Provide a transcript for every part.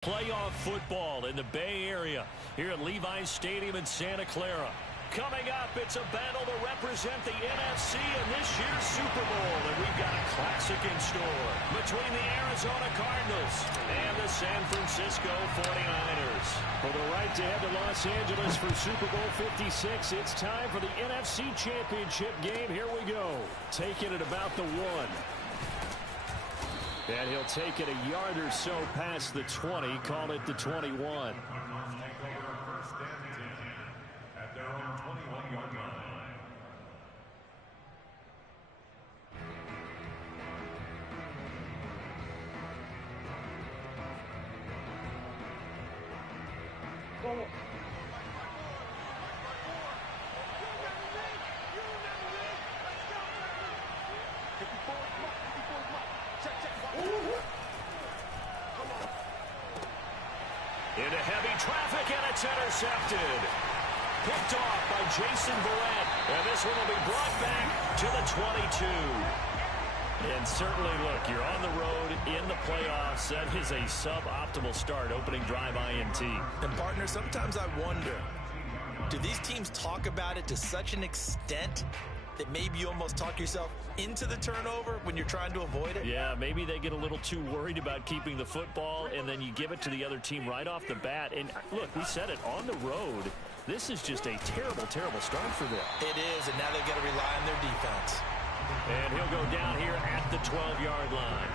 Playoff football in the Bay Area here at Levi's Stadium in Santa Clara. Coming up, it's a battle to represent the NFC in this year's Super Bowl. And we've got a classic in store between the Arizona Cardinals and the San Francisco 49ers. For the right to head to Los Angeles for Super Bowl 56, it's time for the NFC Championship game. Here we go. Taking it about the 1. And he'll take it a yard or so past the 20, call it the 21. Into heavy traffic, and it's intercepted. Picked off by Jason Verrett. And this one will be brought back to the 22. And certainly, look, you're on the road in the playoffs. That is a suboptimal start, opening drive INT. And, partner, sometimes I wonder, do these teams talk about it to such an extent that maybe you almost talk yourself into the turnover when you're trying to avoid it? Yeah, maybe they get a little too worried about keeping the football, and then you give it to the other team right off the bat. And, look, we said it, on the road, this is just a terrible, terrible start for them. It is, and now they've got to rely on their defense. And he'll go down here at the 12-yard line.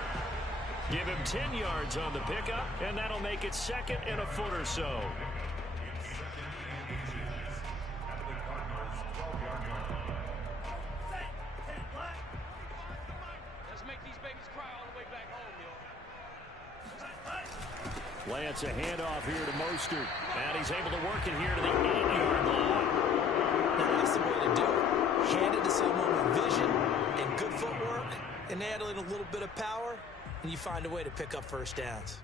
Give him 10 yards on the pickup, and that'll make it second and a foot or so. Lance, a handoff here to Mostert. And he's able to work it here to the 8-yard line. Now that's the way to do it. Hand it to someone with vision and good footwork, and add in a little bit of power, and you find a way to pick up first downs.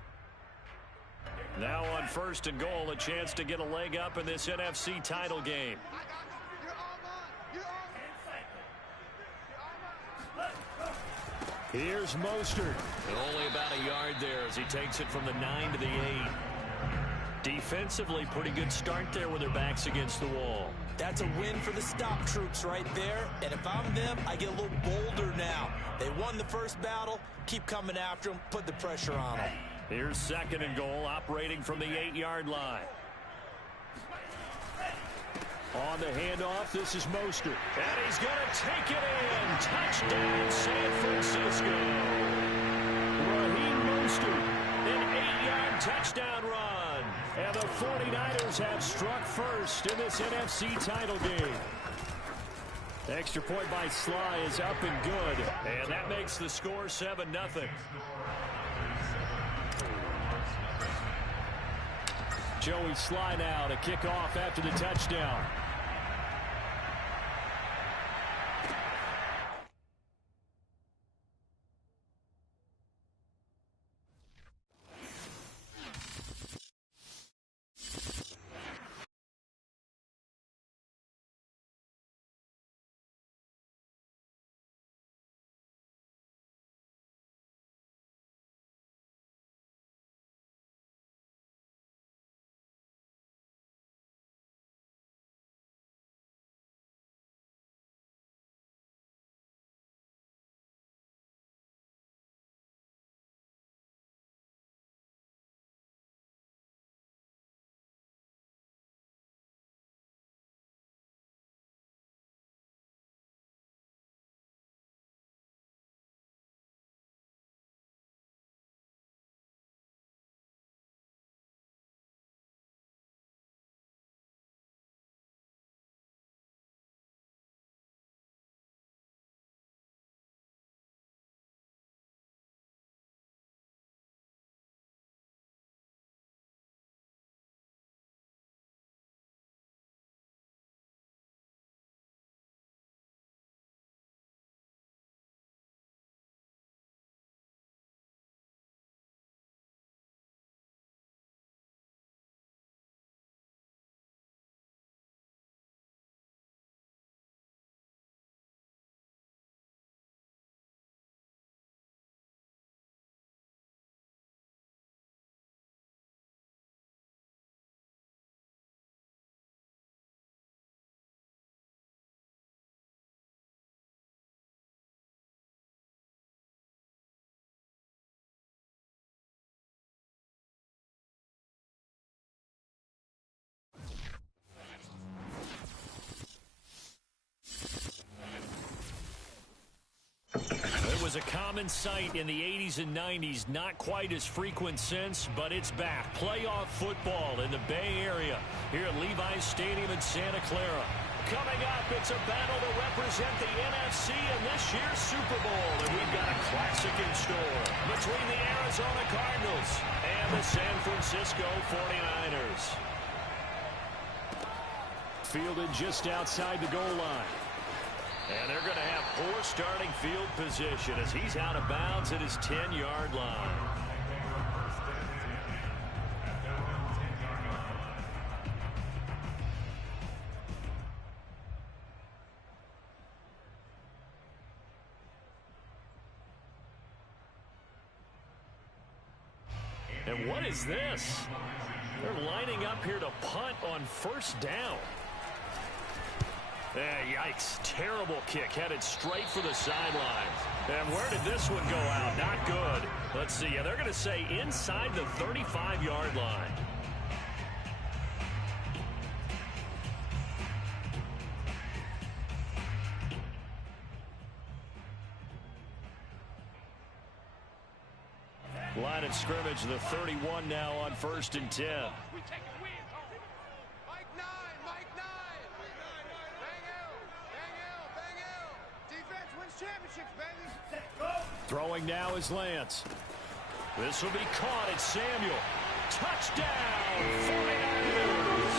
Now on 1st and goal, a chance to get a leg up in this NFC title game. Here's Mostert. And only about a yard there as he takes it from the 9 to the 8. Defensively, pretty good start there with their backs against the wall. That's a win for the stop troops right there. And if I'm them, I get a little bolder now. They won the first battle. Keep coming after them. Put the pressure on them. Here's 2nd and goal, operating from the 8-yard line. On the handoff, this is Mostert. And he's going to take it in. Touchdown, San Francisco. Raheem Mostert, an 8-yard touchdown run. And the 49ers have struck first in this NFC title game. Extra point by Sly is up and good. And that makes the score 7-0. Joey Sly now to kick off after the touchdown. was a common sight in the 80s and 90s. Not quite as frequent since, but it's back. Playoff football in the Bay Area here at Levi's Stadium in Santa Clara. Coming up, it's a battle to represent the NFC in this year's Super Bowl. And we've got a classic in store between the Arizona Cardinals and the San Francisco 49ers. Fielded just outside the goal line. And they're going to have poor starting field position as he's out of bounds at his 10-yard line. And what is this? They're lining up here to punt on first down. Yikes. Terrible kick headed straight for the sidelines. And where did this one go out? Not good. Let's see. They're going to say inside the 35-yard line. Line of scrimmage, the 31 now on 1st and 10. Throwing now is Lance. This will be caught. It's Samuel. Touchdown, 49ers.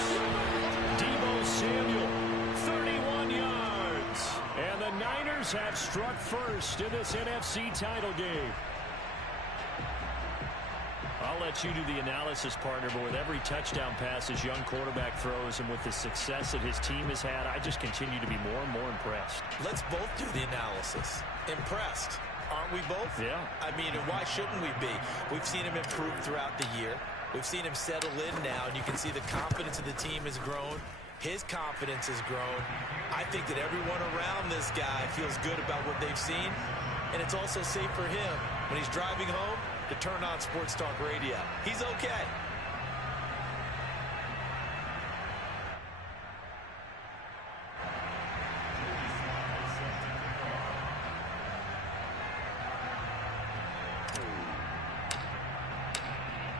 Deebo Samuel, 31 yards. And the Niners have struck first in this NFC title game. I'll let you do the analysis, partner, but with every touchdown pass his young quarterback throws and with the success that his team has had, I just continue to be more and more impressed. Let's both do the analysis. Impressed. Aren't we both? Yeah. I mean, and why shouldn't we be? We've seen him improve throughout the year. We've seen him settle in now, and you can see the confidence of the team has grown. His confidence has grown. I think that everyone around this guy feels good about what they've seen, and it's also safe for him when he's driving home to turn on Sports Talk Radio. He's okay.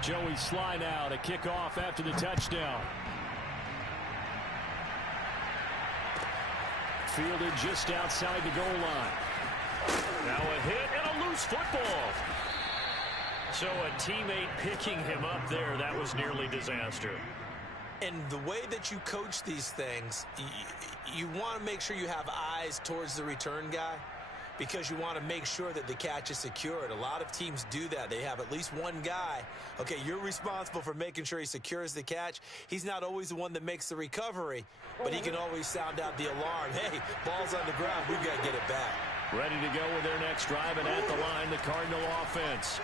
Joey Sly now to kick off after the touchdown. Fielded just outside the goal line. Now a hit and a loose football. So a teammate picking him up there, that was nearly disaster. And the way that you coach these things, you want to make sure you have eyes towards the return guy because you want to make sure that the catch is secured. A lot of teams do that. They have at least one guy. Okay, you're responsible for making sure he secures the catch. He's not always the one that makes the recovery, but he can always sound out the alarm. Hey, ball's on the ground. We've got to get it back. Ready to go with their next drive, and at the line, the Cardinal offense.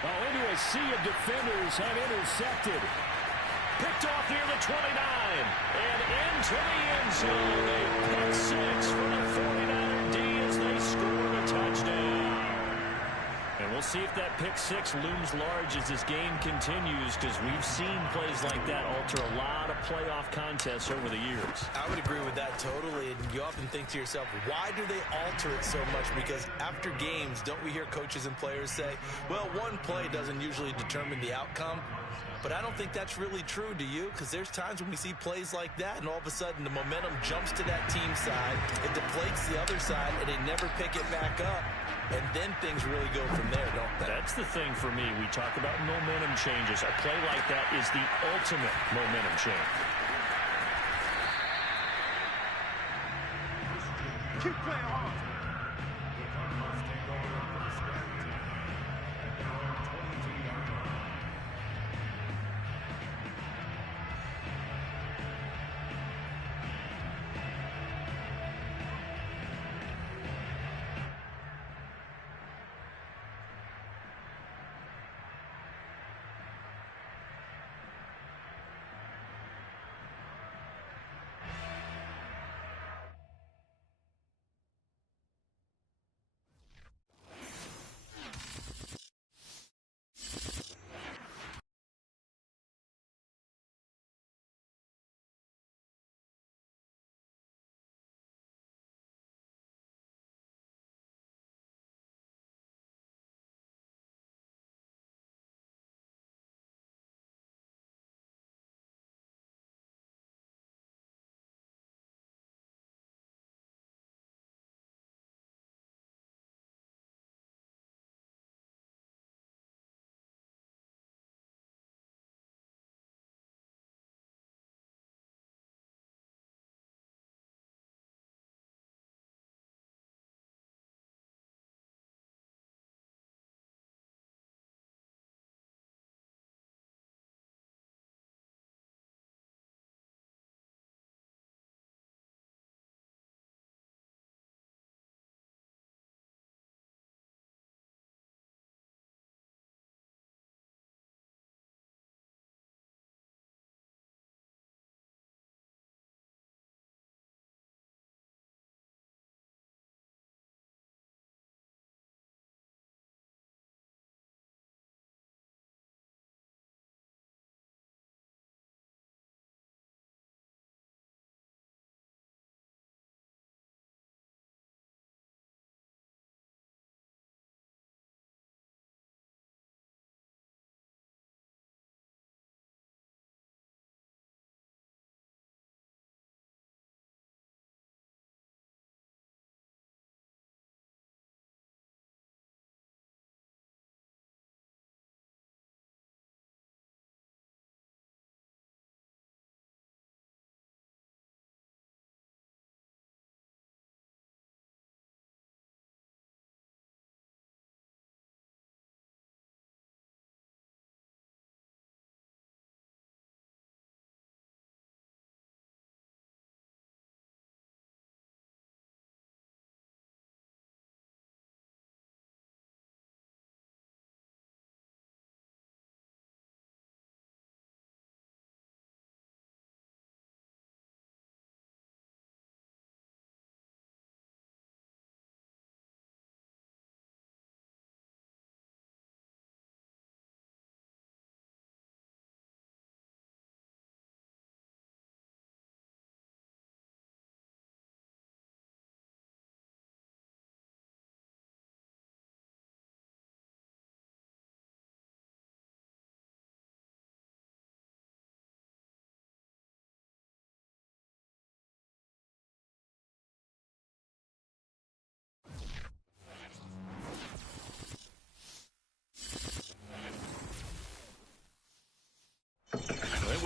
Into a sea of defenders have intercepted. Picked off near the 29. And into the end zone. A pick six for the 49er D as they score the touchdown. And we'll see if that pick six looms large as this game continues, because we've seen plays like that alter a lot of playoff contests over the years. I would agree with that totally. And you often think to yourself, why do they alter it so much? Because after games, don't we hear coaches and players say, well, one play doesn't usually determine the outcome? But I don't think that's really true, do you? Because there's times when we see plays like that, and all of a sudden the momentum jumps to that team side, it deflates the other side, and they never pick it back up. And then things really go from there, don't they? That's the thing for me. We talk about momentum changes. A play like that is the ultimate momentum change. Keep playing hard.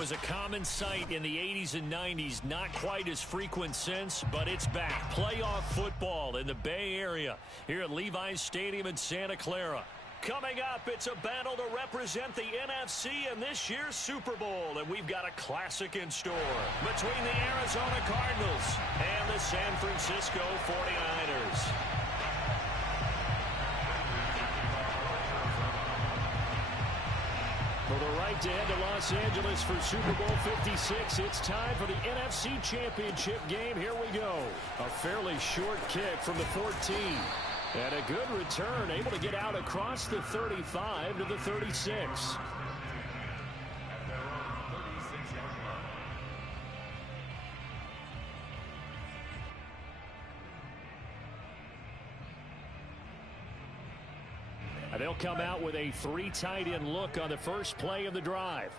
was a common sight in the 80s and 90s. Not quite as frequent since, but it's back. Playoff football in the Bay Area here at Levi's Stadium in Santa Clara. Coming up, it's a battle to represent the NFC in this year's Super Bowl, and we've got a classic in store between the Arizona Cardinals and the San Francisco 49ers. For the right to head to Los Angeles for Super Bowl 56, it's time for the NFC Championship game. Here we go. A fairly short kick from the 14. And a good return, able to get out across the 35 to the 36. And they'll come out with a 3 tight end look on the first play of the drive.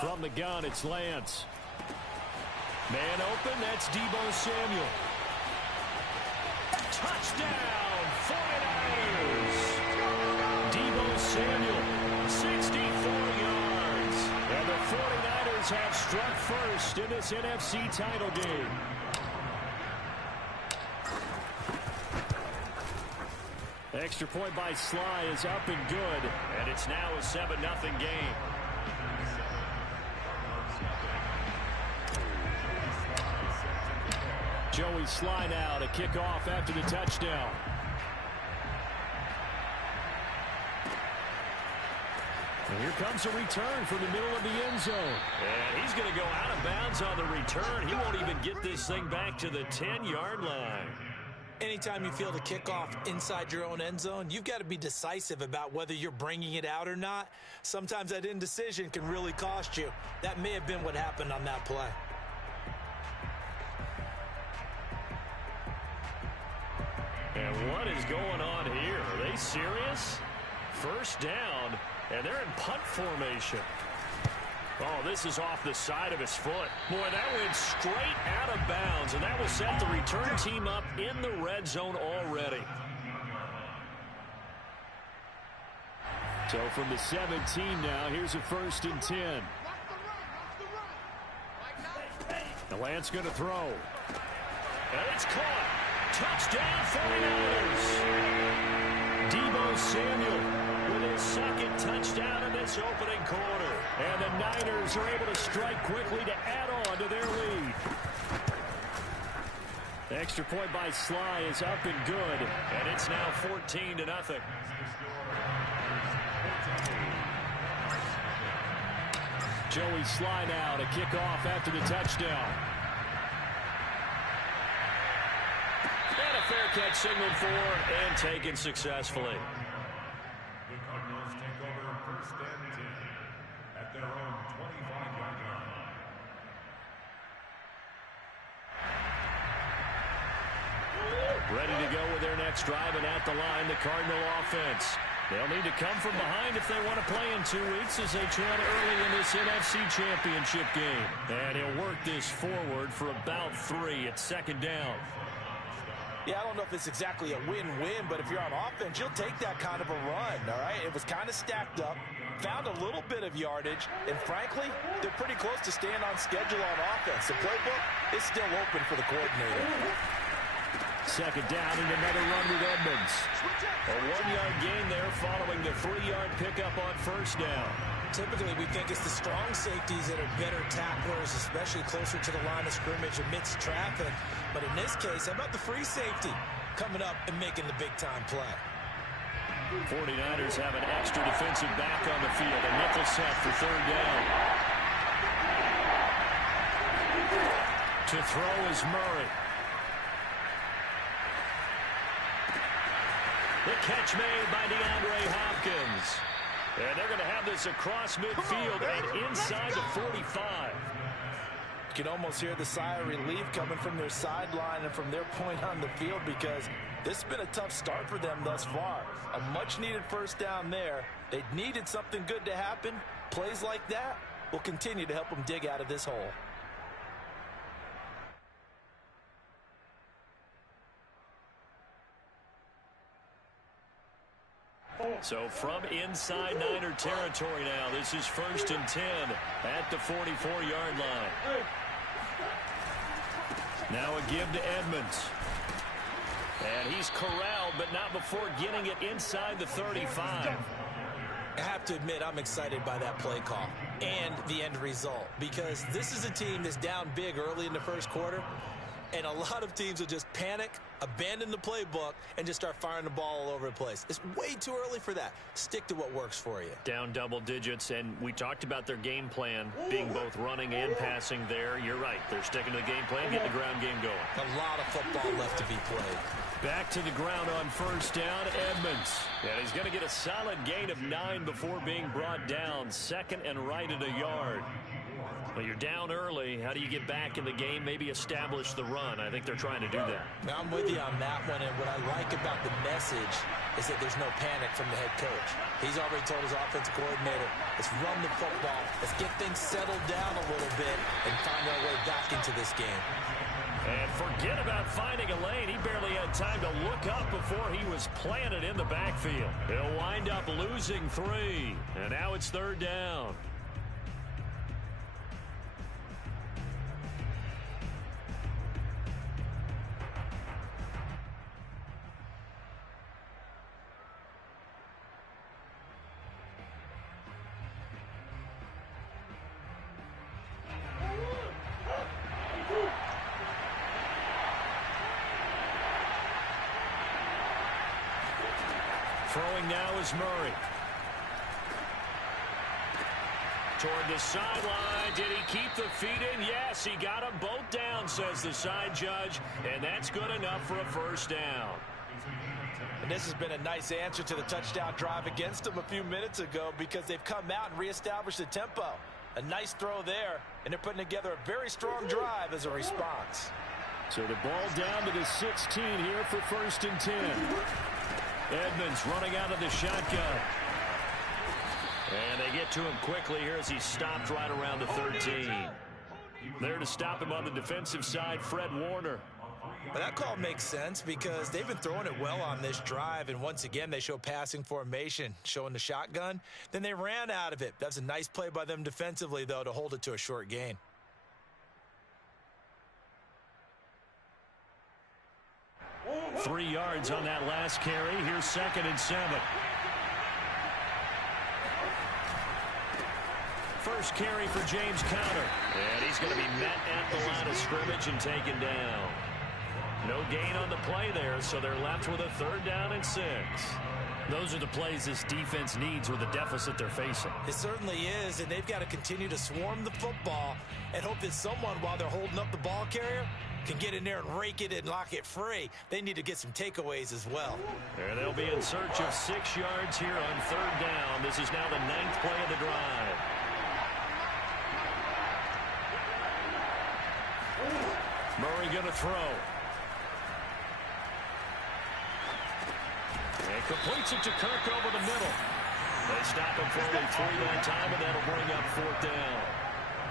From the gun, it's Lance. Man open, that's Deebo Samuel. Touchdown, 49ers. Deebo Samuel, 64 yards. And the 49ers have struck first in this NFC title game. Extra point by Sly is up and good. And it's now a 7-0 game. Joey Sly now to kick off after the touchdown. And here comes a return from the middle of the end zone. And he's going to go out of bounds on the return. He won't even get this thing back to the 10-yard line. Anytime you feel the kickoff inside your own end zone, you've got to be decisive about whether you're bringing it out or not. Sometimes that indecision can really cost you. That may have been what happened on that play. And what is going on here? Are they serious? First down, and they're in punt formation. Oh, this is off the side of his foot. Boy, that went straight out of bounds, and that will set the return team up in the red zone already. So from the 17 now, here's a 1st and 10. The Lance going to throw. And it's caught. Touchdown 49ers. Deebo Samuel with his second touchdown in this opening quarter. And the Niners are able to strike quickly to add on to their lead. The extra point by Sly is up and good. And it's now 14-0. Joey Sly now to kick off after the touchdown. And a fair catch signaled for and taken successfully. The Cardinals take over 1st and 10 at their own 25-yard line. Ready to go with their next drive, and at the line, the Cardinal offense. They'll need to come from behind if they want to play in 2 weeks as they trail early in this NFC Championship game. And he'll work this forward for about 3 at 2nd down. Yeah, I don't know if it's exactly a win-win, but if you're on offense, you'll take that kind of a run, all right? It was kind of stacked up, found a little bit of yardage, and frankly, they're pretty close to staying on schedule on offense. The playbook is still open for the coordinator. 2nd down and another run with Edmonds. A 1-yard gain there following the 3-yard pickup on 1st down. Typically, we think it's the strong safeties that are better tacklers, especially closer to the line of scrimmage amidst traffic. But in this case, how about the free safety coming up and making the big-time play? 49ers have an extra defensive back on the field. A nickel set for 3rd down. To throw is Murray. The catch made by DeAndre Hopkins. And they're going to have this across midfield and inside the 45. You can almost hear the sigh of relief coming from their sideline and from their point on the field, because this has been a tough start for them thus far. A much-needed 1st down there. They needed something good to happen. Plays like that will continue to help them dig out of this hole. So from inside Niner territory now, this is 1st and 10 at the 44-yard line. Now a give to Edmonds. And he's corralled, but not before getting it inside the 35. I have to admit, I'm excited by that play call and the end result, because this is a team that's down big early in the first quarter, and a lot of teams will just panic, abandon the playbook, and just start firing the ball all over the place. It's way too early for that. Stick to what works for you. Down double digits, and we talked about their game plan being both running and passing there. You're right. They're sticking to the game plan, getting the ground game going. A lot of football left to be played. Back to the ground on 1st down, Edmonds. And he's going to get a solid gain of 9 before being brought down. 2nd and right at a yard. Well, you're down early. How do you get back in the game, maybe establish the run? I think they're trying to do that. Now, I'm with you on that one, and what I like about the message is that there's no panic from the head coach. He's already told his offensive coordinator, let's run the football, let's get things settled down a little bit and find our way back into this game. And forget about finding a lane. He barely had time to look up before he was planted in the backfield. He'll wind up losing 3, and now it's 3rd down. Throwing now is Murray. Toward the sideline. Did he keep the feet in? Yes, he got them both down, says the side judge. And that's good enough for a 1st down. And this has been a nice answer to the touchdown drive against them a few minutes ago, because they've come out and reestablished the tempo. A nice throw there, and they're putting together a very strong drive as a response. So the ball down to the 16 here for 1st and 10. Edmonds running out of the shotgun. And they get to him quickly here as he stopped right around the 13. There to stop him on the defensive side, Fred Warner. But that call makes sense because they've been throwing it well on this drive, and once again they show passing formation, showing the shotgun. Then they ran out of it. That's a nice play by them defensively, though, to hold it to a short gain. Three yards on that last carry. Here's 2nd and 7. First carry for James Conner. And he's going to be met at the line of scrimmage and taken down. No gain on the play there, so they're left with a 3rd down and 6. Those are the plays this defense needs with the deficit they're facing. It certainly is, and they've got to continue to swarm the football and hope that someone, while they're holding up the ball carrier, can get in there and rake it and lock it free. They need to get some takeaways as well. And they'll be in search of 6 yards here on 3rd down. This is now the 9th play of the drive. Murray going to throw. And completes it to Kirk over the middle. They stop him for only 3 that time, and that'll bring up 4th down.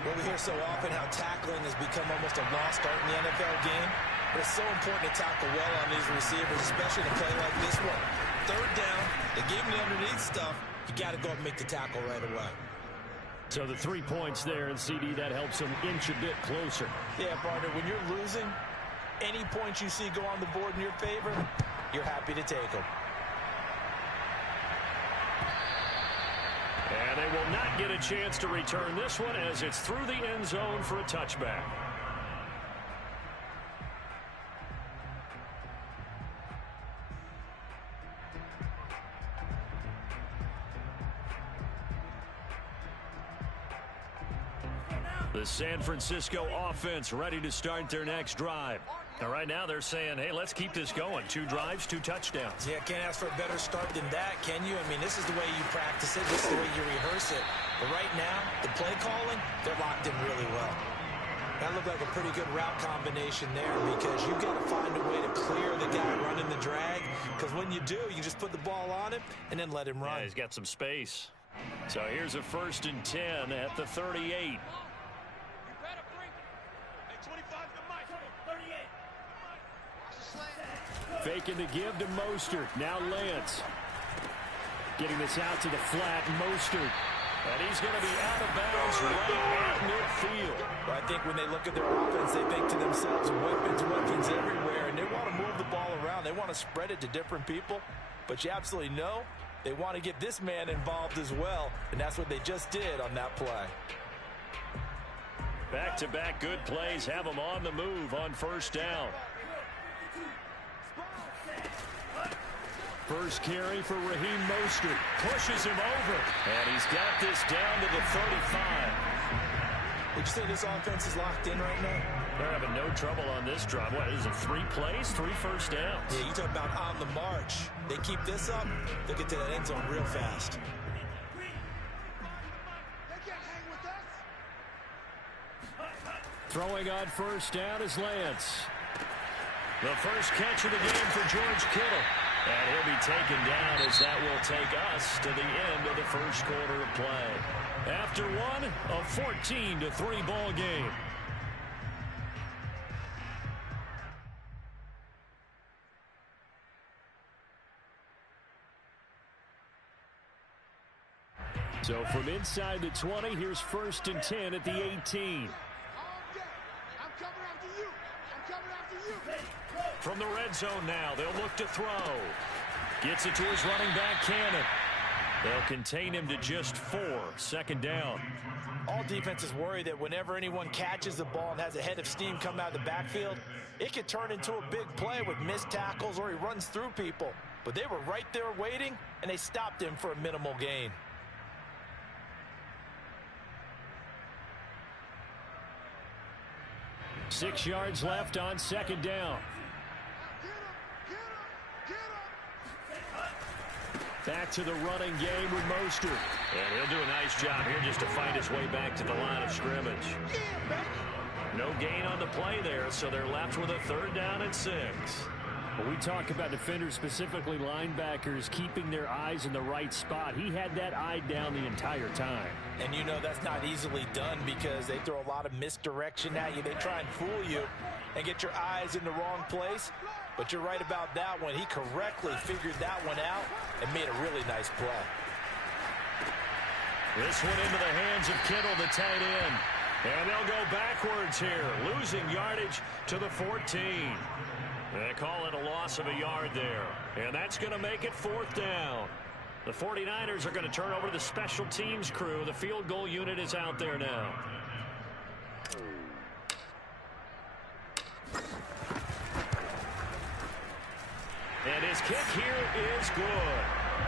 Well, we hear so often how tackling has become almost a lost art in the NFL game. But it's so important to tackle well on these receivers, especially in a play like this one. 3rd down, they gave him the underneath stuff. You got to go and make the tackle right away. So the 3 points there, and CD, that helps him inch a bit closer. Yeah, partner, when you're losing, any points you see go on the board in your favor, you're happy to take them. And they will not get a chance to return this one as it's through the end zone for a touchback. The San Francisco offense ready to start their next drive. Now, right now they're saying, hey, let's keep this going. 2 drives, 2 touchdowns. Yeah, can't ask for a better start than that, can you? I mean, this is the way you practice it. This is the way you rehearse it. But right now, the play calling, they're locked in really well. That looked like a pretty good route combination there, because you've got to find a way to clear the guy running the drag, because when you do, you just put the ball on him and then let him run. Yeah, he's got some space. So here's a 1st and 10 at the 38. Faking to give to Mostert. Now Lance. Getting this out to the flat, Mostert. And he's going to be out of bounds right at midfield. Well, I think when they look at their offense, they think to themselves, weapons everywhere, and they want to move the ball around. They want to spread it to different people, but you absolutely know they want to get this man involved as well, and that's what they just did on that play. Back-to-back good plays have them on the move on first down. First carry for Raheem Mostert. Pushes him over. And he's got this down to the 35. Would you say this offense is locked in right now? They're having no trouble on this drive. What is it, 3 plays, 3 first downs? Yeah, you talk about on the march. They keep this up, they'll get to that end zone real fast. Throwing on first down is Lance. The first catch of the game for George Kittle. And he'll be taken down as that will take us to the end of the first quarter of play. After one, a 14-3 ball game. So from inside the 20, here's 1st and 10 at the 18. From the red zone now, they'll look to throw. Gets it to his running back, Cannon. They'll contain him to just 4. 2nd down. All defenses worry that whenever anyone catches the ball and has a head of steam come out of the backfield, it could turn into a big play with missed tackles or he runs through people. But they were right there waiting, and they stopped him for a minimal gain. Six yards left on 2nd down. Back to the running game with Mostert. And he'll do a nice job here just to find his way back to the line of scrimmage. No gain on the play there, so they're left with a 3rd down and 6. When we talk about defenders, specifically linebackers, keeping their eyes in the right spot, he had that eye down the entire time. And you know that's not easily done because they throw a lot of misdirection at you. They try and fool you and get your eyes in the wrong place. But you're right about that one. He correctly figured that one out and made a really nice play. This one into the hands of Kittle, the tight end. And they'll go backwards here, losing yardage to the 14. They call it a loss of a yard there. And that's going to make it 4th down. The 49ers are going to turn over to the special teams crew. The field goal unit is out there now. And his kick here is good.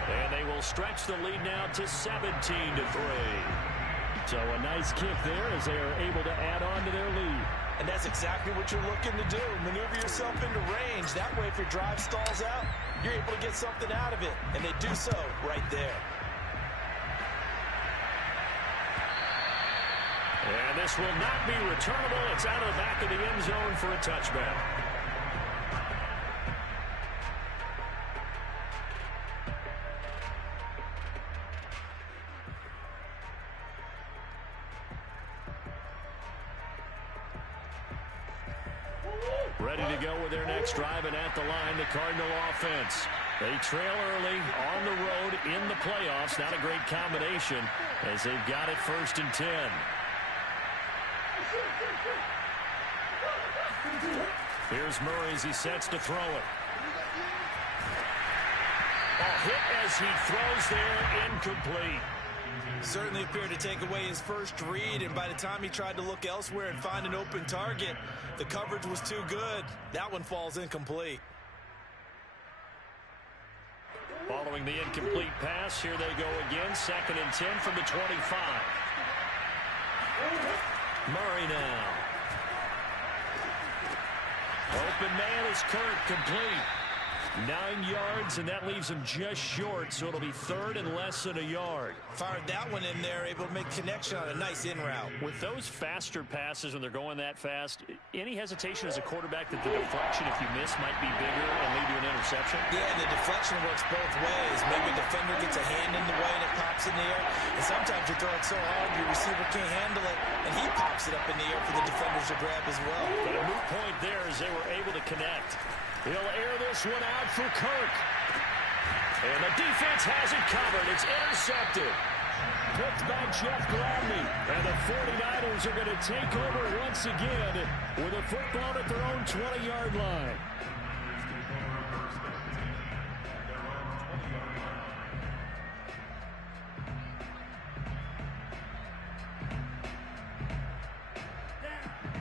And they will stretch the lead now to 17-3. So a nice kick there as they are able to add on to their lead. And that's exactly what you're looking to do. Maneuver yourself into range. That way, if your drive stalls out, you're able to get something out of it. And they do so right there. And this will not be returnable. It's out of the back of the end zone for a touchback. Ready to go with their next drive, and at the line, the Cardinal offense. They trail early on the road in the playoffs. Not a great combination as they've got it 1st and 10. Here's Murray as he sets to throw it. A hit as he throws there, incomplete. Certainly appeared to take away his first read, and by the time he tried to look elsewhere and find an open target, the coverage was too good. That one falls incomplete. Following the incomplete pass, here they go again. 2nd and 10 from the 25. Murray now. Open man is Kirk, complete. 9 yards, and that leaves him just short, so it'll be 3rd and less than a yard. Fired that one in there, able to make connection on a nice in route. With those faster passes when they're going that fast, any hesitation as a quarterback that the deflection, if you miss, might be bigger and lead to an interception? Yeah, the deflection works both ways. Maybe a defender gets a hand in the way and it pops in the air, and sometimes you throw it so hard your receiver can't handle it, and he pops it up in the air for the defenders to grab as well. But a moot point there as they were able to connect. He'll air this one out for Kirk. And the defense has it covered. It's intercepted. Picked by Jeff Gladney. And the 49ers are going to take over once again with a football at their own 20-yard line.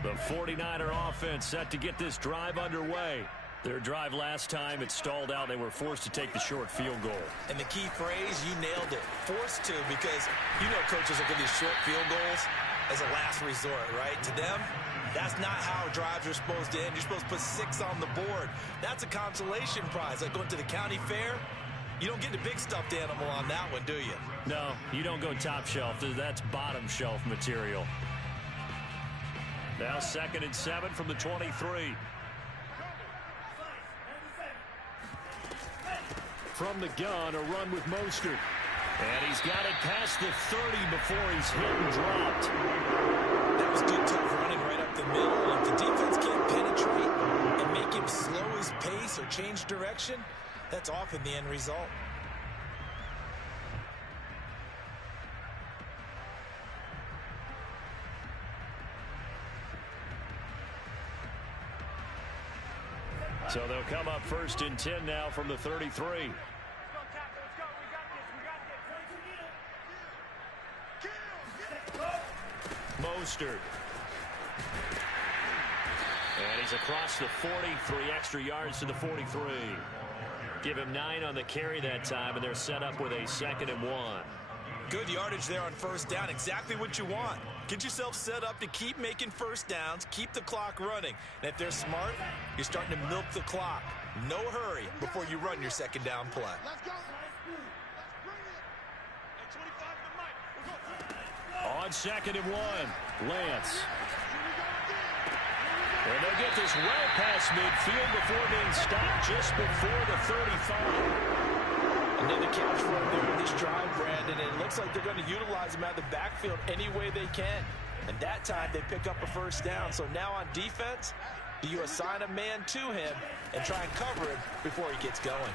The 49er offense set to get this drive underway. Their drive last time, it stalled out. They were forced to take the short field goal. And the key phrase, you nailed it. Forced to, because you know coaches look at these short field goals as a last resort, right? To them, that's not how drives are supposed to end. You're supposed to put 6 on the board. That's a consolation prize. Like going to the county fair, you don't get the big stuffed animal on that one, do you? No, you don't go top shelf. That's bottom shelf material. Now 2nd and 7 from the 23. From the gun, a run with Mostert. And he's got it past the 30 before he's hit and dropped. That was good tough running right up the middle. If the defense can't penetrate and make him slow his pace or change direction, that's often the end result. So they'll come up 1st and 10 now from the 33. Mostert. And he's across the 40, 3 extra yards to the 43. Give him 9 on the carry that time, and they're set up with a 2nd and 1. Good yardage there on 1st down. Exactly what you want. Get yourself set up to keep making 1st downs, keep the clock running. And if they're smart, you're starting to milk the clock. No hurry before you run your 2nd down play. Let's go. On 2nd and 1, Lance. And they'll get this well past midfield before being stopped just before the 35. Another catch for him there in this drive, Brandon, and it looks like they're going to utilize him out of the backfield any way they can. And that time they pick up a 1st down. So now on defense, do you assign a man to him and try and cover him before he gets going?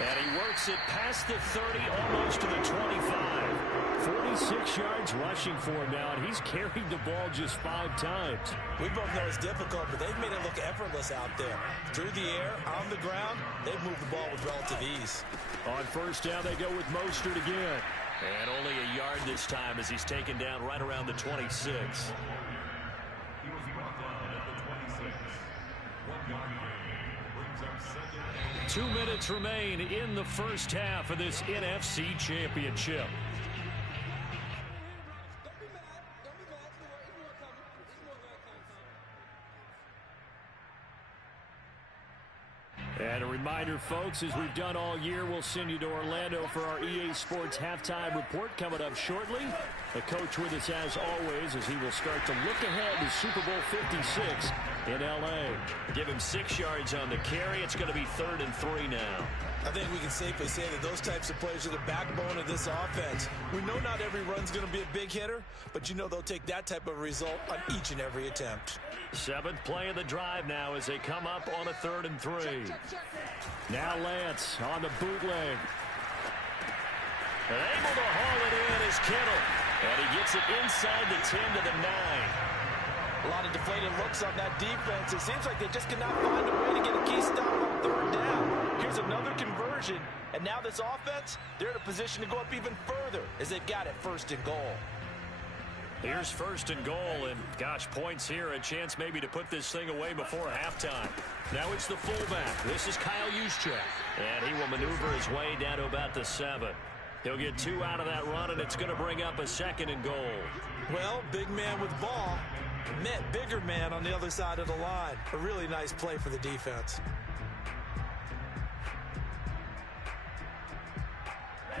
And he works it past the 30, almost to the 25. 46 yards rushing for him now, and he's carried the ball just 5 times. We both know it's difficult, but they've made it look effortless out there. Through the air, on the ground, they've moved the ball with relative ease. On 1st down, they go with Mostert again. And only a yard this time as he's taken down right around the 26. He was brought down at the 26. 1 yard gain brings up 2nd. 2 minutes remain in the 1st half of this NFC Championship. And a reminder, folks, as we've done all year, we'll send you to Orlando for our EA Sports halftime report coming up shortly. The coach with us as always as he will start to look ahead to Super Bowl 56 in L.A. Give him 6 yards on the carry. It's going to be 3rd and 3 now. I think we can safely say that those types of plays are the backbone of this offense. We know not every run's going to be a big hitter, but you know they'll take that type of result on each and every attempt. 7th play of the drive now as they come up on a 3rd and 3. Now Lance on the bootleg. And able to haul it in is Kittle. And he gets it inside the 10 to the 9. A lot of deflated looks on that defense. It seems like they just cannot find a way to get a key stop on 3rd down. Here's another conversion. And now this offense, they're in a position to go up even further as they've got it 1st and goal. Here's 1st and goal, and gosh, points here, a chance maybe to put this thing away before halftime. Now it's the fullback. This is Kyle Juszczyk, and he will maneuver his way down to about the 7. He'll get 2 out of that run, and it's going to bring up a 2nd and goal. Well, big man with ball met bigger man on the other side of the line. A really nice play for the defense.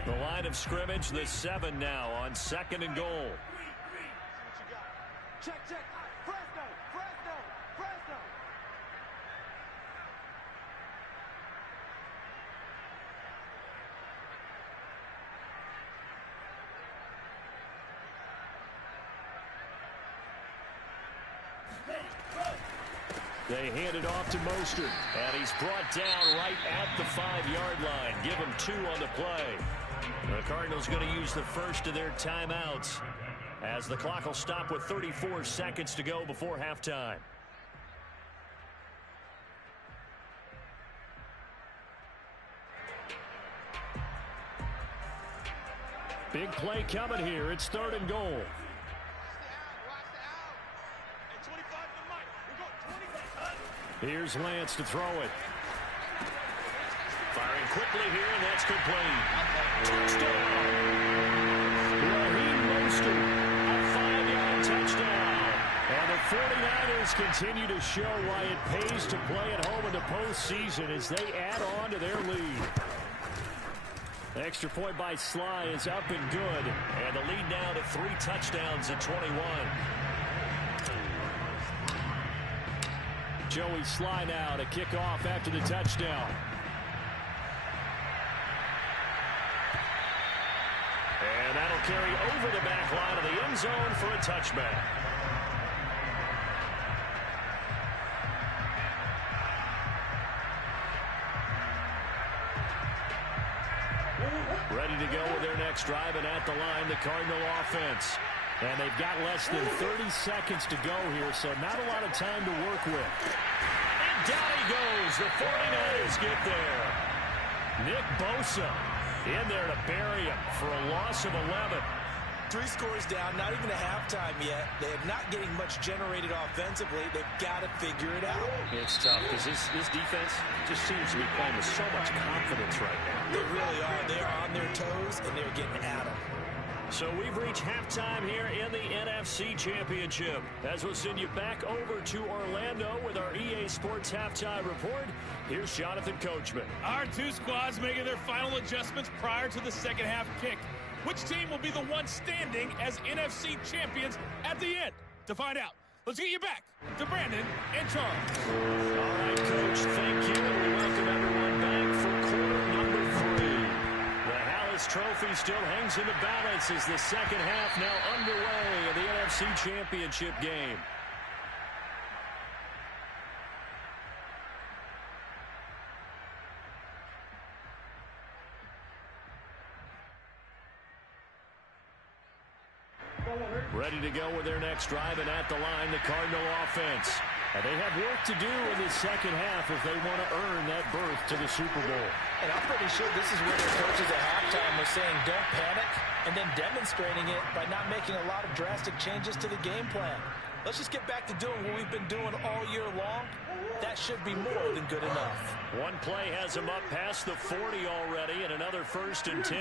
The line of scrimmage, the 7 now on 2nd and goal. Check. Fresno. They hand it off to Mostert, and he's brought down right at the 5-yard line. Give him 2 on the play. The Cardinals going to use the first of their timeouts as the clock will stop with 34 seconds to go before halftime. Big play coming here. It's 3rd and goal. Here's Lance to throw it. Firing quickly here, and that's complete. Touchdown! Raheem Mostert, a 5-yard touchdown. And the 49ers continue to show why it pays to play at home in the postseason as they add on to their lead. The extra point by Sly is up and good, and the lead now to 3 touchdowns at 21. Joey Sly now to kick off after the touchdown. And that'll carry over the back line of the end zone for a touchback. Ready to go with their next drive, and at the line, the Cardinal offense. And they've got less than 30 seconds to go here, so not a lot of time to work with. And down he goes. The 49ers get there. Nick Bosa in there to bury him for a loss of 11. 3 scores down, not even a halftime yet. They are not getting much generated offensively. They've got to figure it out. It's tough because this defense just seems to be playing with so much confidence right now. They really are. They are on their toes, and they're getting at them. So we've reached halftime here in the NFC Championship. As we'll send you back over to Orlando with our EA Sports Halftime Report, here's Jonathan Coachman. Our 2 squads making their final adjustments prior to the second half kick. Which team will be the one standing as NFC champions at the end? To find out, let's get you back to Brandon and Charles. All right, Coach, thank you. And we welcome everyone back for quarter number 3. The Hallis Trophy still hangs in the balance as the second half now underway of the NFC Championship game. Ready to go with their next drive, and at the line, the Cardinal offense. And they have work to do in the second half if they want to earn that berth to the Super Bowl. And I'm pretty sure this is where their coaches at halftime were saying don't panic, and then demonstrating it by not making a lot of drastic changes to the game plan. Let's just get back to doing what we've been doing all year long. That should be more than good enough. One play has him up past the 40 already, and another 1st and 10.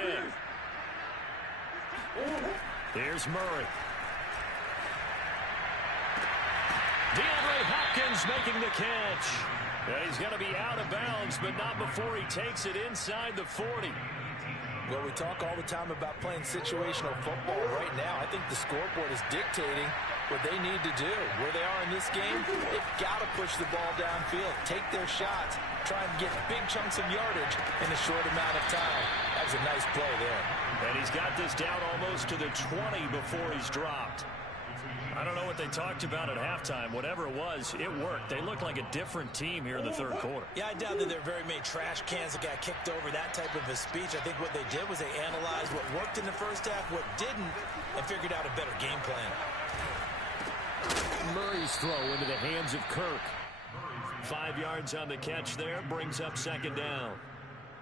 Here's Murray. DeAndre Hopkins making the catch. And he's going to be out of bounds, but not before he takes it inside the 40. Well, we talk all the time about playing situational football. Right now, I think the scoreboard is dictating what they need to do. Where they are in this game, they've got to push the ball downfield, take their shots, try and get big chunks of yardage in a short amount of time. That was a nice play there. And he's got this down almost to the 20 before he's dropped. I don't know what they talked about at halftime. Whatever it was, it worked. They look like a different team here in the 3rd quarter. Yeah, I doubt that there are very many trash cans that got kicked over, that type of a speech. I think what they did was they analyzed what worked in the first half, what didn't, and figured out a better game plan. Murray's throw into the hands of Kirk. 5 yards on the catch there, brings up 2nd down.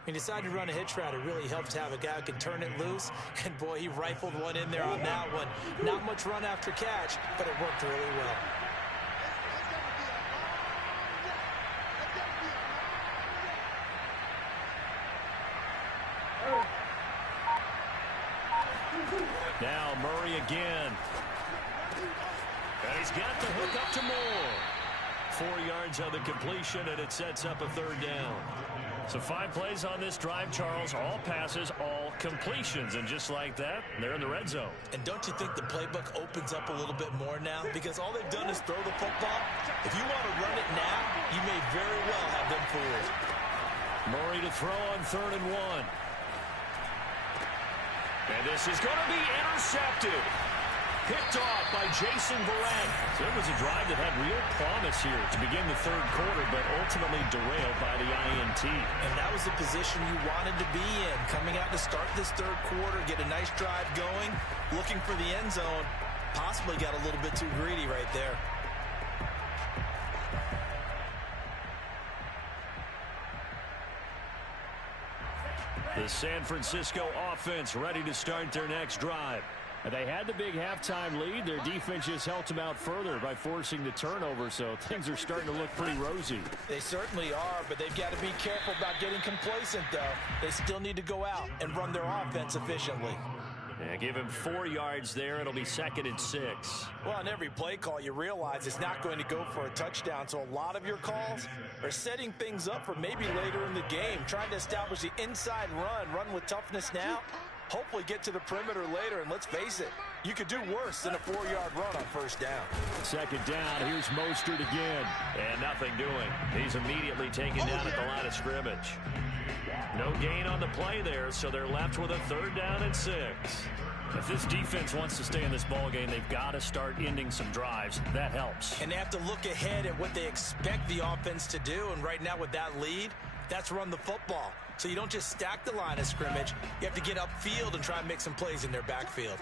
He decided to run a hitch route. It really helps to have a guy who can turn it loose. And, boy, he rifled one in there on that one. Not much run after catch, but it worked really well. Now Murray again. And he's got the hook up to Moore. 4 yards on the completion, and it sets up a 3rd down. So 5 plays on this drive, Charles. All passes, all completions. And just like that, they're in the red zone. And don't you think the playbook opens up a little bit more now? Because all they've done is throw the football. If you want to run it now, you may very well have them fooled. Murray to throw on 3rd and 1. And this is going to be intercepted. Picked off by Jason Verrett. So it was a drive that had real promise here to begin the third quarter, but ultimately derailed by the INT. And that was the position you wanted to be in. Coming out to start this third quarter, get a nice drive going, looking for the end zone. Possibly got a little bit too greedy right there. The San Francisco offense ready to start their next drive. And they had the big halftime lead. Their defense just helped them out further by forcing the turnover, so things are starting to look pretty rosy. They certainly are, but they've got to be careful about getting complacent, though. They still need to go out and run their offense efficiently. Yeah, give him 4 yards there. It'll be 2nd and 6. Well, on every play call, you realize it's not going to go for a touchdown, so a lot of your calls are setting things up for maybe later in the game, trying to establish the inside run with toughness now, hopefully get to the perimeter later, and let's face it, you could do worse than a 4-yard run on first down. 2nd down, here's Mostert again, and nothing doing. He's immediately taken down at the line of scrimmage. No gain on the play there, so they're left with a 3rd down and 6. If this defense wants to stay in this ball game, they've got to start ending some drives. That helps. And they have to look ahead at what they expect the offense to do, and right now with that lead, that's run the football. So you don't just stack the line of scrimmage. You have to get upfield and try and make some plays in their backfield.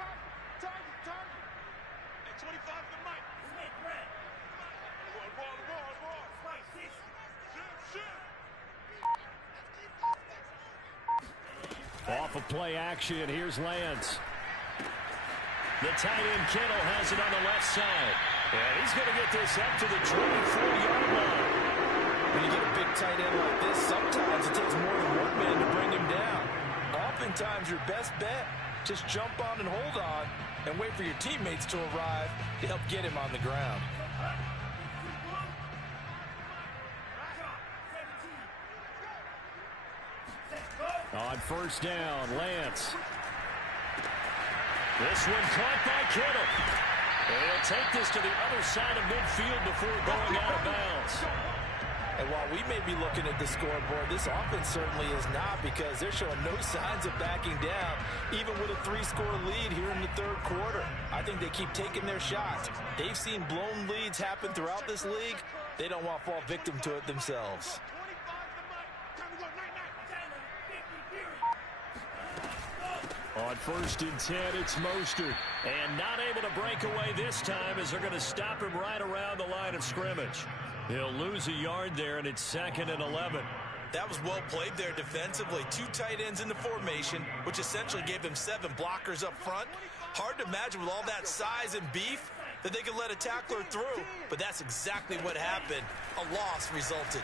Off of play action, here's Lance. The tight end Kittle has it on the left side. And he's going to get this up to the 24-yard line. When you get a big tight end like this, sometimes it takes more than one man to bring him down. Oftentimes, your best bet, just jump on and hold on and wait for your teammates to arrive to help get him on the ground. On first down, Lance. This one caught by Kittle. And he'll take this to the other side of midfield before going out of bounds. And while we may be looking at the scoreboard, this offense certainly is not, because they're showing no signs of backing down, even with a 3-score lead here in the third quarter. I think they keep taking their shots. They've seen blown leads happen throughout this league. They don't want to fall victim to it themselves. On 1st and 10, it's Mostert. And not able to break away this time, as they're going to stop him right around the line of scrimmage. He'll lose a yard there, and it's 2nd and 11. That was well played there defensively. 2 tight ends in the formation, which essentially gave them 7 blockers up front. Hard to imagine with all that size and beef that they could let a tackler through, but that's exactly what happened. A loss resulted.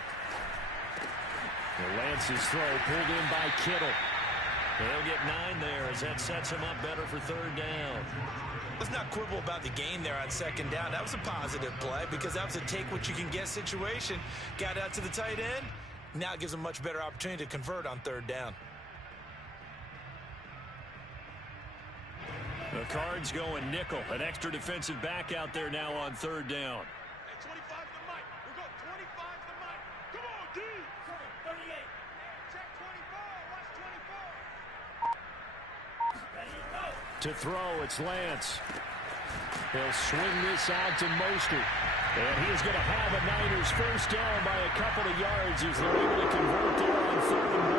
Lance's throw pulled in by Kittle. They'll get 9 there, as that sets him up better for 3rd down. Let's not quibble about the gain there on 2nd down. That was a positive play, because that was a take-what-you-can-get situation. Got out to the tight end. Now it gives them much better opportunity to convert on 3rd down. The Cards going nickel. An extra defensive back out there now on 3rd down. To throw, it's Lance. He'll swing this out to Mostert. And he is going to have a Niners first down by a couple of yards as they're able to convert there on 3rd and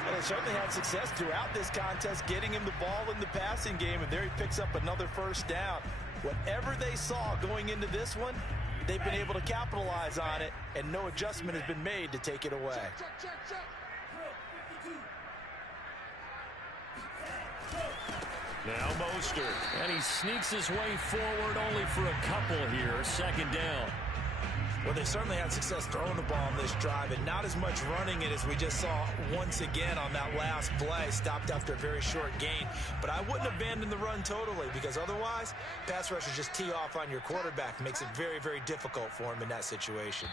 1. And they certainly had success throughout this contest, getting him the ball in the passing game, and there he picks up another first down. Whatever they saw going into this one, they've been able to capitalize on it, and no adjustment has been made to take it away. Now Mostert, and he sneaks his way forward only for a couple here. 2nd down. Well, they certainly had success throwing the ball on this drive, and not as much running it as we just saw once again on that last play. Stopped after a very short gain. But I wouldn't abandon the run totally, because otherwise, pass rushers just tee off on your quarterback. Makes it very, very difficult for him in that situation.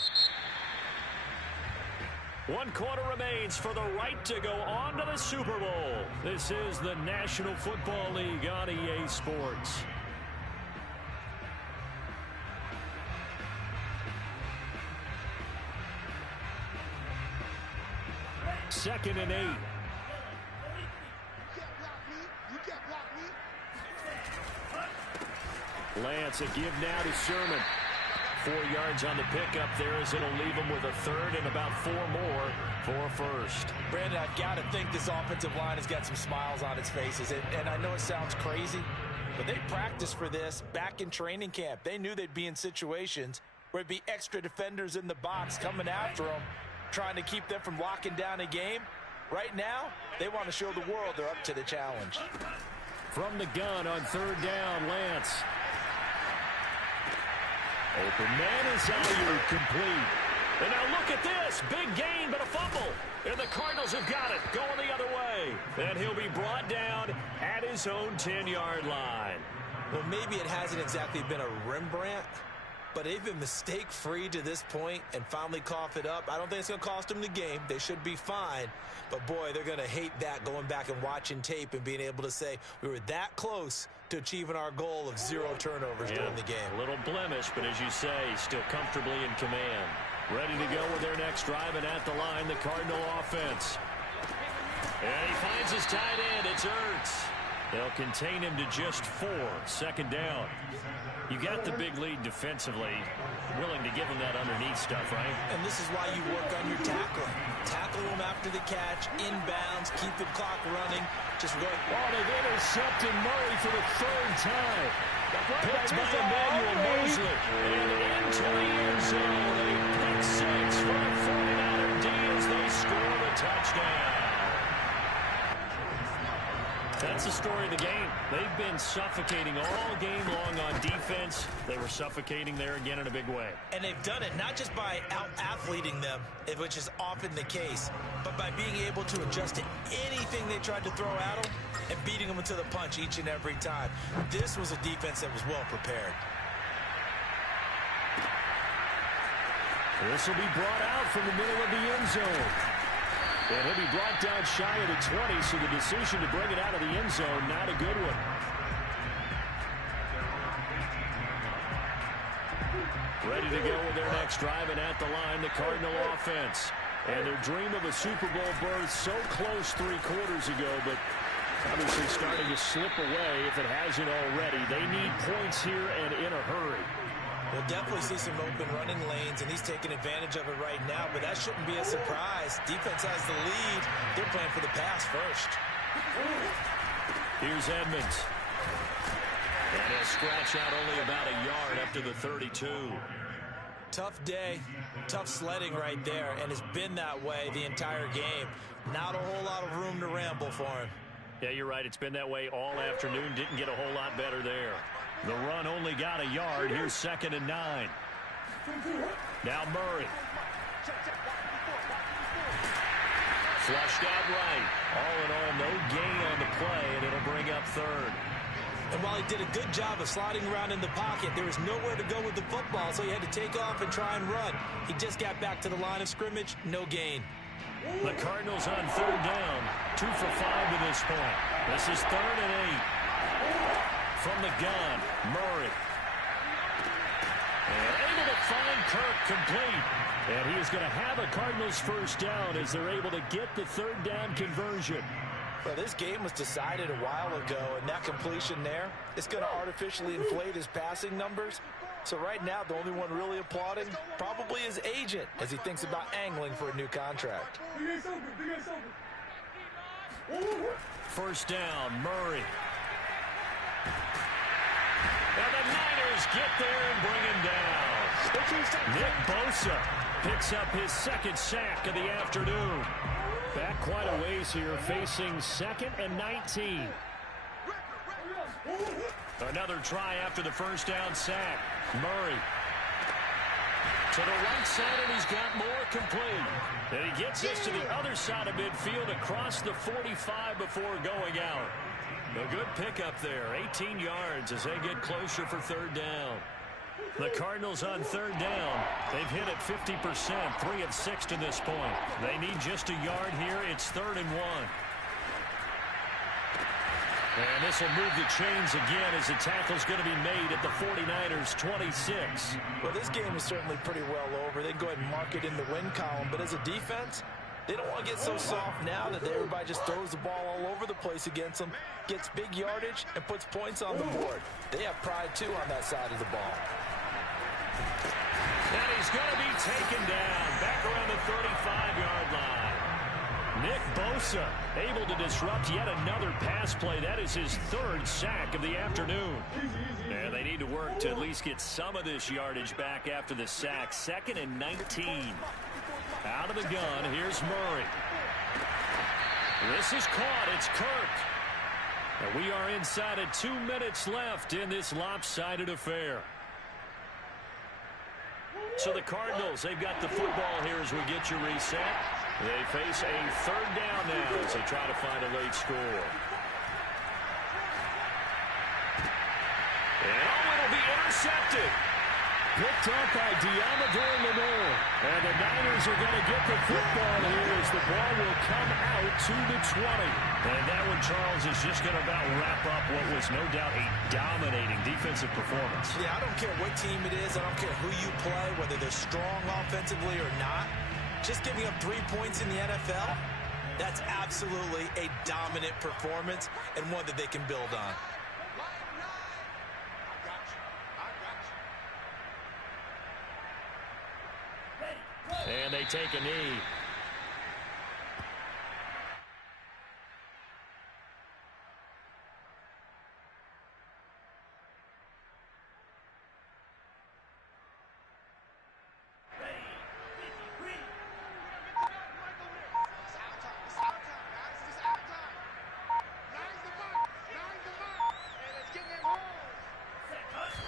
1 quarter remains for the right to go on to the Super Bowl. This is the National Football League on EA Sports. Second and 8. Lance, a give now to Sherman. 4 yards on the pickup there as it'll leave him with a third and about 4 more for first. Brandon, I've got to think this offensive line has got some smiles on its faces. And I know it sounds crazy, but they practiced for this back in training camp. They knew they'd be in situations where it'd be extra defenders in the box coming after them, trying to keep them from locking down a game. Right now, they want to show the world they're up to the challenge. From the gun on third down, Lance. Open man is Ayuk, complete. And now look at this. Big gain, but a fumble. And the Cardinals have got it, going the other way. And he'll be brought down at his own 10-yard line. Well, maybe it hasn't exactly been a Rembrandt, but they've been mistake-free to this point and finally cough it up. I don't think it's going to cost them the game. They should be fine. But, boy, they're going to hate that, going back and watching tape and being able to say we were that close to achieving our goal of 0 turnovers during the game. A little blemish, but as you say, still comfortably in command. Ready to go with their next drive, and at the line, the Cardinal offense. And he finds his tight end. It's Ertz. They'll contain him to just 4. Second down. You got the big lead defensively. Willing to give him that underneath stuff, right? And this is why you work on your tackling. Tackle him after the catch, inbounds, keep the clock running. Just go. Oh, they've intercepted Murray for the 3rd time. Picked by Emmanuel Mosley. And into the end zone. A pick 6 for the 49er D as they score the touchdown. That's the story of the game. They've been suffocating all game long on defense. They were suffocating there again in a big way. And they've done it not just by out-athleting them, which is often the case, but by being able to adjust to anything they tried to throw at them and beating them into the punch each and every time. This was a defense that was well prepared. This will be brought out from the middle of the end zone. And he'll be brought down shy of the 20, so the decision to bring it out of the end zone, not a good one. Ready to go with their next drive, and at the line, the Cardinal offense. And their dream of a Super Bowl berth so close 3 quarters ago, but obviously starting to slip away if it hasn't already. They need points here and in a hurry. We'll definitely see some open running lanes, and he's taking advantage of it right now, but that shouldn't be a surprise. Defense has the lead. They're playing for the pass first. Here's Edmonds. And he'll scratch out only about a yard up to the 32. Tough day, tough sledding right there, and it's been that way the entire game. Not a whole lot of room to ramble for him. Yeah, you're right. It's been that way all afternoon. Didn't get a whole lot better there. The run only got a yard. Here's 2nd and 9. Now Murray. Flushed out right. All in all, no gain on the play, and it'll bring up 3rd. And while he did a good job of sliding around in the pocket, there was nowhere to go with the football, so he had to take off and try and run. He just got back to the line of scrimmage, no gain. The Cardinals on 3rd down. 2 for 5 to this point. This is 3rd and 8. From the gun, Murray. And able to find Kirk complete. And he is going to have a Cardinals first down as they're able to get the 3rd down conversion. Well, this game was decided a while ago, and that completion there, it's going to artificially inflate his passing numbers. So right now, the only one really applauding probably his agent as he thinks about angling for a new contract. First down, Murray. And the Niners get there and bring him down. Nick Bosa picks up his 2nd sack of the afternoon. Back quite a ways here, facing 2nd and 19. Another try after the first down sack. Murray to the right side, and he's got more complete. And he gets us to the other side of midfield across the 45 before going out. A good pickup there, 18 yards as they get closer for 3rd down. The Cardinals on 3rd down. They've hit it 50%, 3 of 6 to this point. They need just a yard here. It's 3rd and 1. And this will move the chains again as the tackle's going to be made at the 49ers' 26. Well, this game is certainly pretty well over. They can go ahead and mark it in the win column, but as a defense, They don't want to get so soft now that everybody just throws the ball all over the place against them, gets big yardage, and puts points on the board. They have pride, too, on that side of the ball. And he's going to be taken down back around the 35-yard line. Nick Bosa able to disrupt yet another pass play. That is his third sack of the afternoon. And they need to work to at least get some of this yardage back after the sack. 2nd and 19. Out of the gun, here's Murray. This is caught. It's Kirk. And we are inside of 2 minutes left in this lopsided affair. So the Cardinals, they've got the football here as we get your reset. They face a 3rd down now as they try to find a late score. And it'll be intercepted. Picked up by Diamador Lenore. And the Niners are going to get the football here as the ball will come out to the 20. And that one, Charles, is just going to about wrap up what was no doubt a dominating defensive performance. Yeah, I don't care what team it is. I don't care who you play, whether they're strong offensively or not. Just giving up 3 points in the NFL, that's absolutely a dominant performance and one that they can build on. And they take a knee.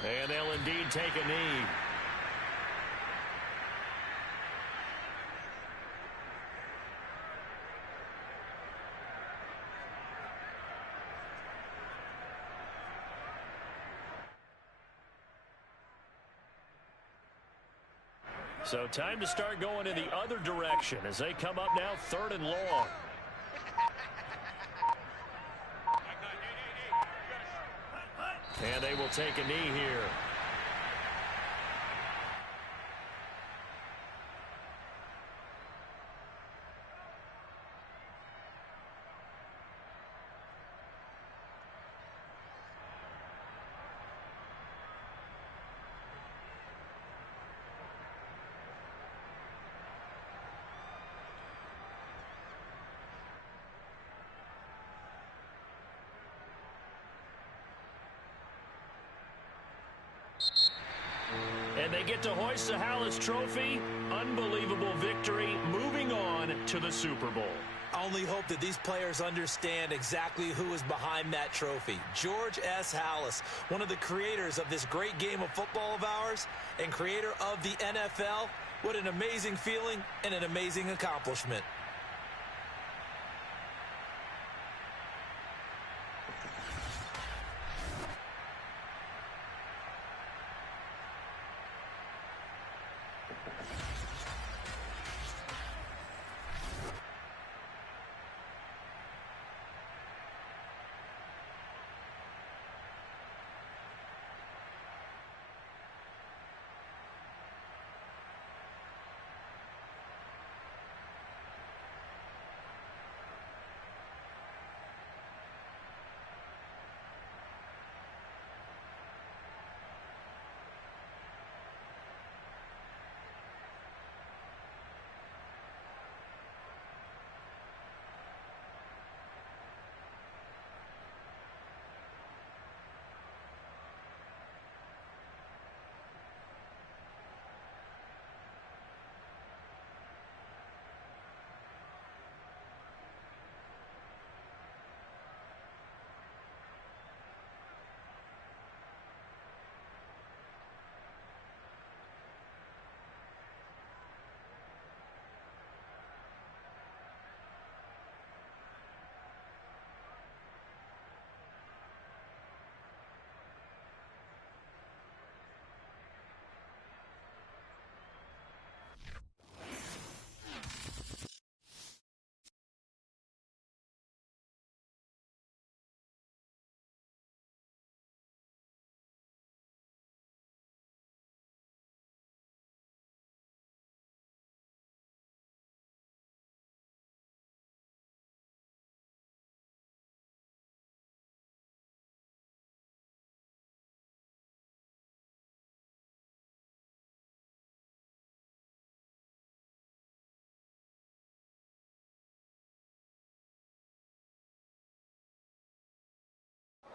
And they'll indeed take a knee. So time to start going in the other direction as they come up now 3rd and long. And they will take a knee here. And they get to hoist the Hallis Trophy. Unbelievable victory. Moving on to the Super Bowl. I only hope that these players understand exactly who is behind that trophy. George S. Hallis, one of the creators of this great game of football of ours and creator of the NFL. What an amazing feeling and an amazing accomplishment.